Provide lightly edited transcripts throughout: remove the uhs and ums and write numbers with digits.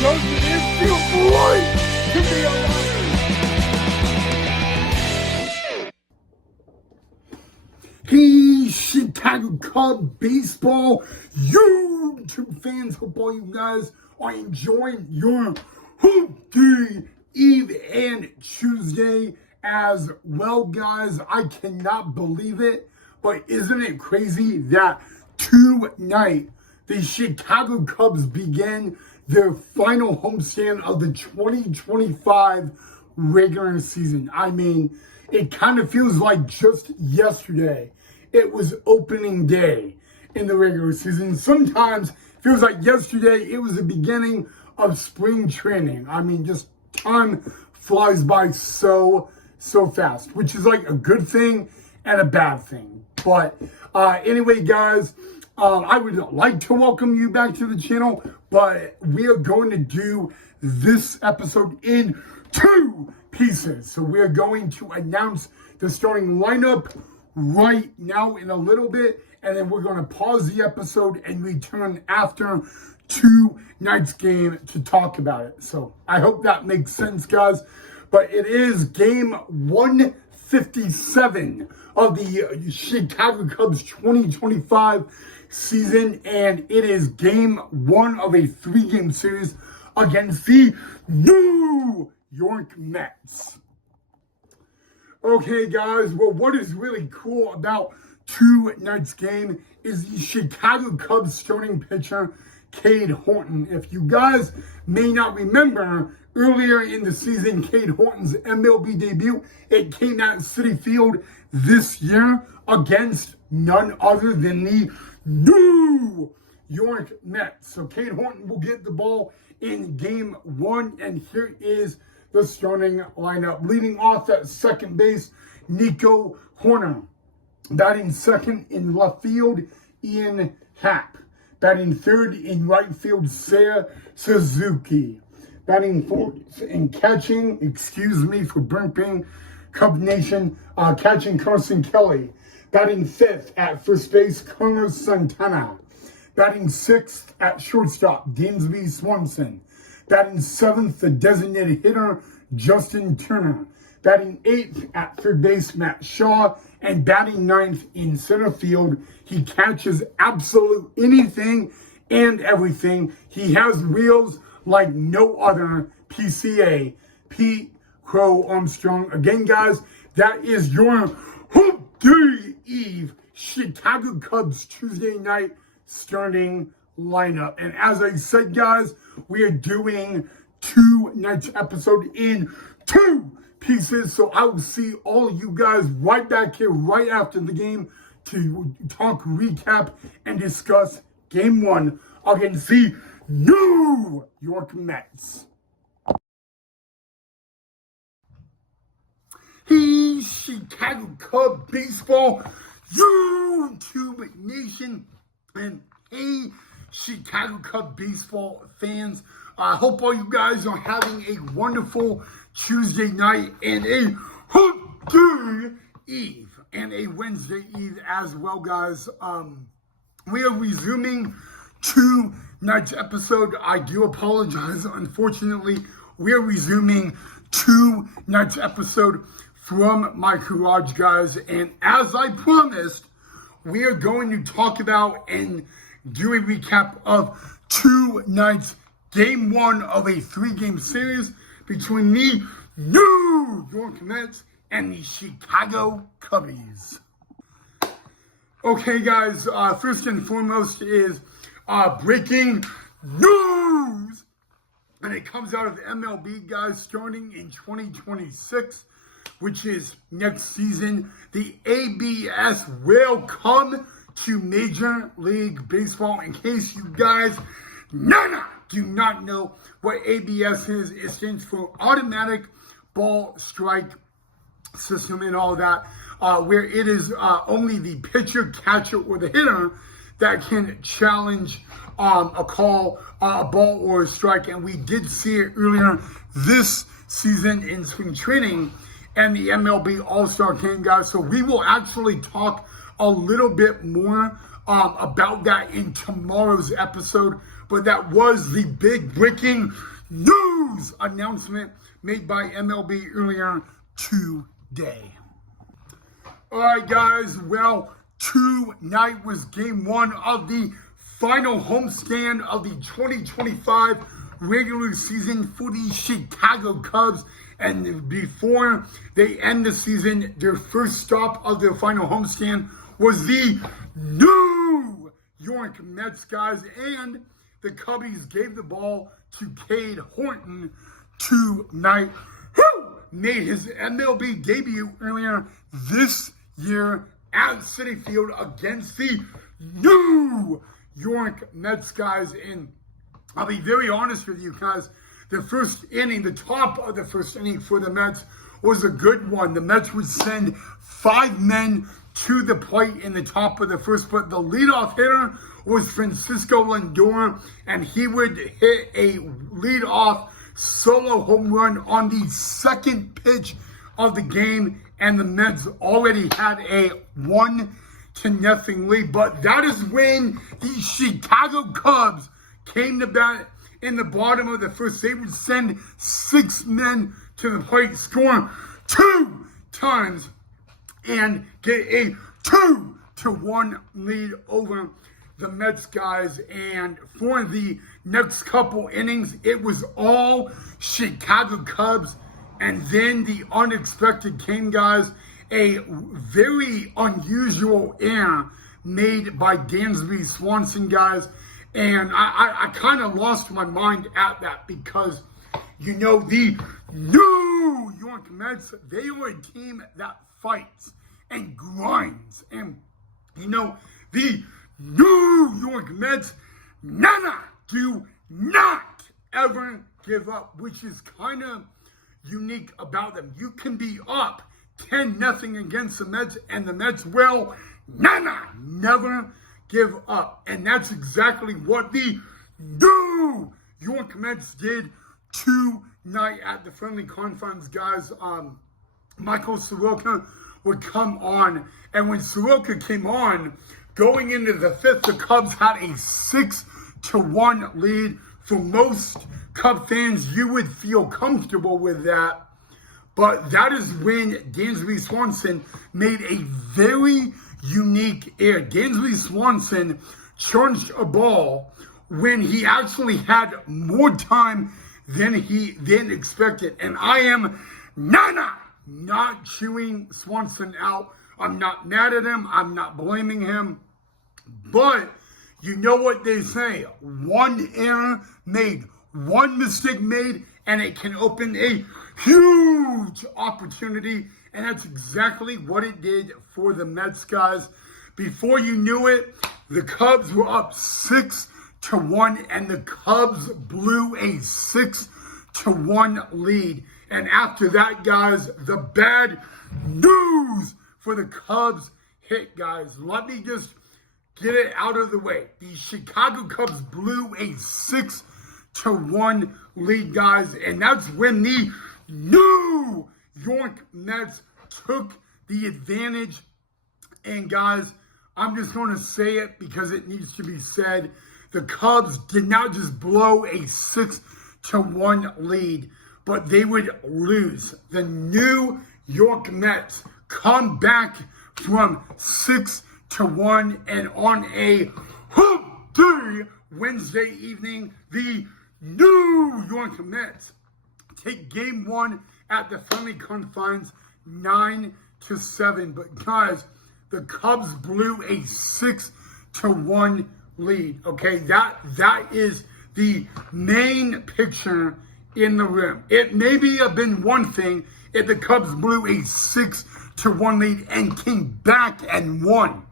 Doesn't it feel great to be alive? Hey, Chicago Cub baseball YouTube fans, hope all you guys are enjoying your Hump Day Eve and Tuesday as well, guys. I cannot believe it, but isn't it crazy that tonight the Chicago Cubs began their final homestand of the 2025 regular season? I mean, it kind of feels like just yesterday it was opening day in the regular season. Sometimes it feels like yesterday it was the beginning of spring training. I mean, just time flies by so fast, which is like a good thing and a bad thing. But anyway, guys, I would like to welcome you back to the channel, but we are going to do this episode in two pieces. So we're going to announce the starting lineup right now in a little bit, and then we're going to pause the episode and return after tonight's game to talk about it. So I hope that makes sense, guys. But it is game 157 of the Chicago Cubs 2025 season, and it is game one of a three-game series against the New York Mets. Okay, guys, well, what is really cool about tonight's game is the Chicago Cubs starting pitcher, Cade Horton. If you guys may not remember, earlier in the season, Cade Horton's MLB debut, it came at Citi Field this year against none other than the New York Mets. So Cade Horton will get the ball in game one, and here is the starting lineup. Leading off at second base, Nico Horner. Batting second in left field, Ian Happ. Batting third in right field, Seiya Suzuki. Batting fourth and catching, excuse me for burping, Cub Nation, catching Carson Kelly. Batting fifth at first base, Carlos Santana. Batting sixth at shortstop, Dansby Swanson. Batting seventh, the designated hitter, Justin Turner. Batting eighth at third base, Matt Shaw. And batting ninth in center field, he catches absolute anything and everything. He has wheels like no other, PCA, Pete Crow Armstrong. Again, guys, that is your Hump Day Eve Chicago Cubs Tuesday night starting lineup. And as I said, guys, we are doing tonight's episode in two pieces. So I will see all of you guys right back here right after the game to talk, recap, and discuss game one against the New York Mets. Hey, Chicago Cub baseball YouTube Nation, and hey, Chicago Cub baseball fans. I hope all you guys are having a wonderful Tuesday night and a Hump Day Eve and a Wednesday Eve as well, guys. We are resuming tonight's episode. I do apologize. Unfortunately, we are resuming tonight's episode from my garage, guys. And as I promised, we are going to talk about and do a recap of tonight's game one of a three-game series between the New York Mets and the Chicago Cubbies. Okay, guys, first and foremost is breaking news, and it comes out of MLB, guys, starting in 2026, which is next season. The ABS will come to Major League Baseball. In case you guys do not know what ABS is, it stands for Automatic Ball Strike System and all that, where it is only the pitcher, catcher, or the hitter that can challenge a call, a ball, or a strike. And we did see it earlier this season in spring training and the MLB All-Star Game, guys. So we will actually talk a little bit more about that in tomorrow's episode. but that was the big breaking news announcement made by MLB earlier today. All right, guys. Well, tonight was game one of the final homestand of the 2025 regular season for the Chicago Cubs. And before they end the season, their first stop of their final homestand was the New York Mets, guys. And the Cubbies gave the ball to Cade Horton tonight, who made his MLB debut earlier this year at Citi Field against the New York Mets, guys. And I'll be very honest with you guys, the first inning, the top of the first inning for the Mets was a good one. The Mets would send 5 men to the plate in the top of the first, but the leadoff hitter was Francisco Lindor, and he would hit a leadoff solo home run on the second pitch of the game, and the Mets already had a 1-0 lead. But that is when the Chicago Cubs came to bat in the bottom of the first. They would send 6 men to the plate, score 2 times, and get a 2-1 lead over the Mets, guys. And for the next couple innings, it was all Chicago Cubs. And then the unexpected came, guys. A very unusual error made by Dansby Swanson, guys. And I kind of lost my mind at that because, you know, the New York Mets, they are a team that fights and grinds. And, you know, the New York Mets do not ever give up, which is kind of unique about them. You can be up 10-0 against the Mets, and the Mets will never give up. And that's exactly what the New York Mets did tonight at the friendly confines, guys. Michael Soroka would come on, and when Soroka came on, going into the fifth, the Cubs had a 6-1 lead. For most Cub fans, you would feel comfortable with that. But that is when Dansby Swanson made a very unique error. Dansby Swanson charged a ball when he actually had more time than expected. And I am not chewing Swanson out. I'm not mad at him. I'm not blaming him. But you know what they say. One error made, one mistake made, and it can open a huge opportunity. And that's exactly what it did for the Mets, guys. Before you knew it, the Cubs were up 6-1, and the Cubs blew a 6-1 lead. And after that, guys, the bad news for the Cubs hit, guys. Let me just get it out of the way. The Chicago Cubs blew a 6-1 lead, guys, and that's when the New York Mets took the advantage. And guys, I'm just going to say it because it needs to be said. The Cubs did not just blow a 6-1 lead, but they would lose. The New York Mets come back from 6-1, and on a hump day Wednesday evening, the New York Mets take game one at the friendly confines 9-7. But guys, the Cubs blew a 6-1 lead. Okay, that is the main picture in the room. It maybe have been one thing if the Cubs blew a 6-1 lead and came back and won.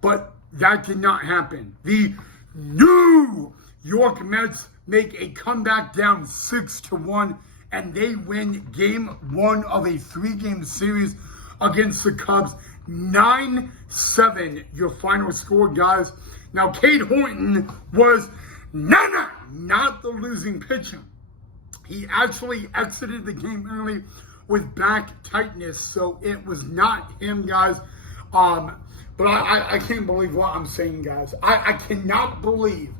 But that did not happen. The New York Mets make a comeback down 6-1, and they win game one of a 3-game series against the Cubs. 9-7, your final score, guys. Now, Cade Horton was not the losing pitcher. He actually exited the game early with back tightness, so it was not him, guys. But I can't believe what I'm saying, guys. I cannot believe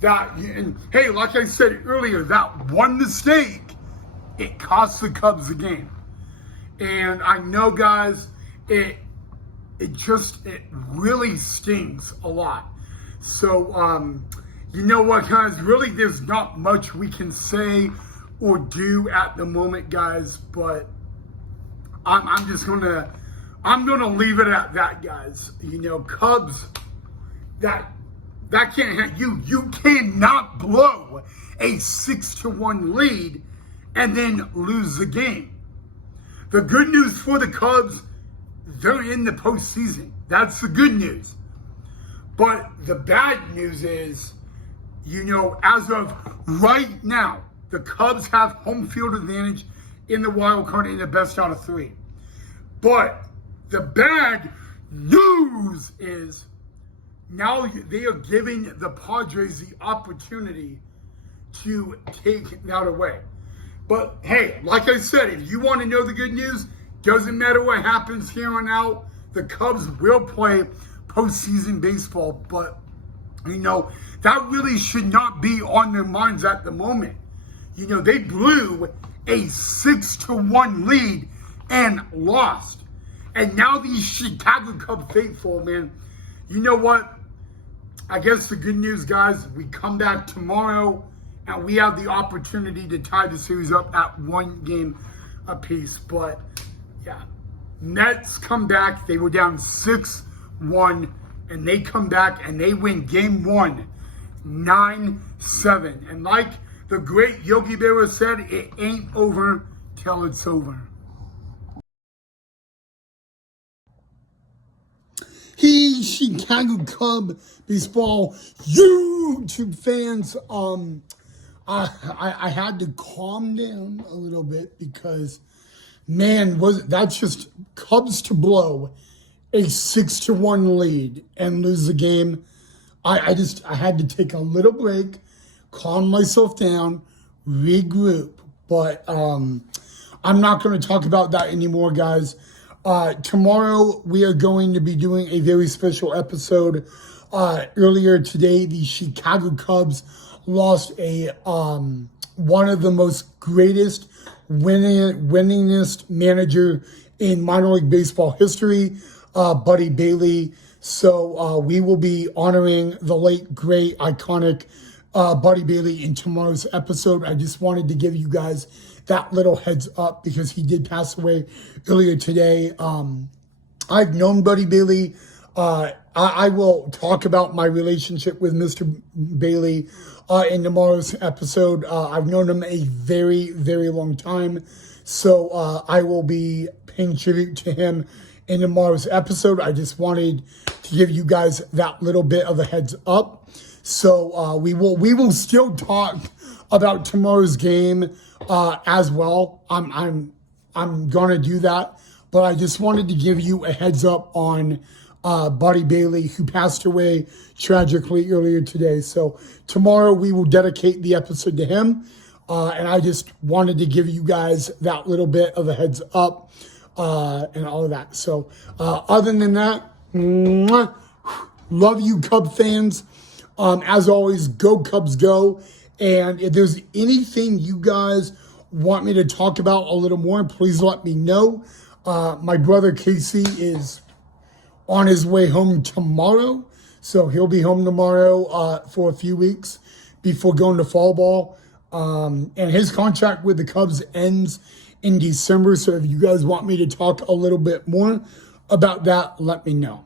that, and hey, like I said earlier, that one mistake, it cost the Cubs the game. And I know, guys, it really stings a lot. So, you know what, guys, really there's not much we can say or do at the moment, guys, but I'm gonna leave it at that, guys. You know, Cubs, that can't you cannot blow a 6-1 lead and then lose the game. The good news for the Cubs, they're in the postseason. That's the good news. But the bad news is, you know, as of right now, the Cubs have home field advantage in the wild card in the best out of 3. But the bad news is now they are giving the Padres the opportunity to take that away. But hey, like I said, if you want to know the good news, doesn't matter what happens here on out, the Cubs will play postseason baseball. But, you know, that really should not be on their minds at the moment. You know, they blew a 6-1 lead and lost. And now these Chicago Cub faithful, man, you know what? I guess the good news, guys, we come back tomorrow and we have the opportunity to tie the series up at 1 game apiece. But, yeah, Mets come back. They were down 6-1, and they come back and they win game 1, 9-7. And like the great Yogi Berra said, it ain't over till it's over. Hey, Chicago Cub baseball YouTube fans. I had to calm down a little bit because, man, that's just Cubs to blow a 6-1 lead and lose the game. I had to take a little break, calm myself down, regroup. But I'm not going to talk about that anymore, guys. Tomorrow we are going to be doing a very special episode. Earlier today, the Chicago Cubs lost a one of the most greatest winningest manager in minor league baseball history, Buddy Bailey. So we will be honoring the late, great, iconic Buddy Bailey in tomorrow's episode. I just wanted to give you guys that little heads up because he did pass away earlier today. I've known Buddy Bailey. I will talk about my relationship with Mr. Bailey in tomorrow's episode. I've known him a very, very long time. So I will be paying tribute to him in tomorrow's episode. I just wanted to give you guys that little bit of a heads up. So we will still talk about tomorrow's game as well. I'm gonna do that, but I just wanted to give you a heads up on Buddy Bailey, who passed away tragically earlier today. So tomorrow we will dedicate the episode to him, and I just wanted to give you guys that little bit of a heads up and all of that. So other than that, love you, Cub fans. As always, go Cubs go. And if there's anything you guys want me to talk about a little more, please let me know. My brother Casey is on his way home tomorrow. So he'll be home tomorrow for a few weeks before going to fall ball. And his contract with the Cubs ends in December. So if you guys want me to talk a little bit more about that, let me know.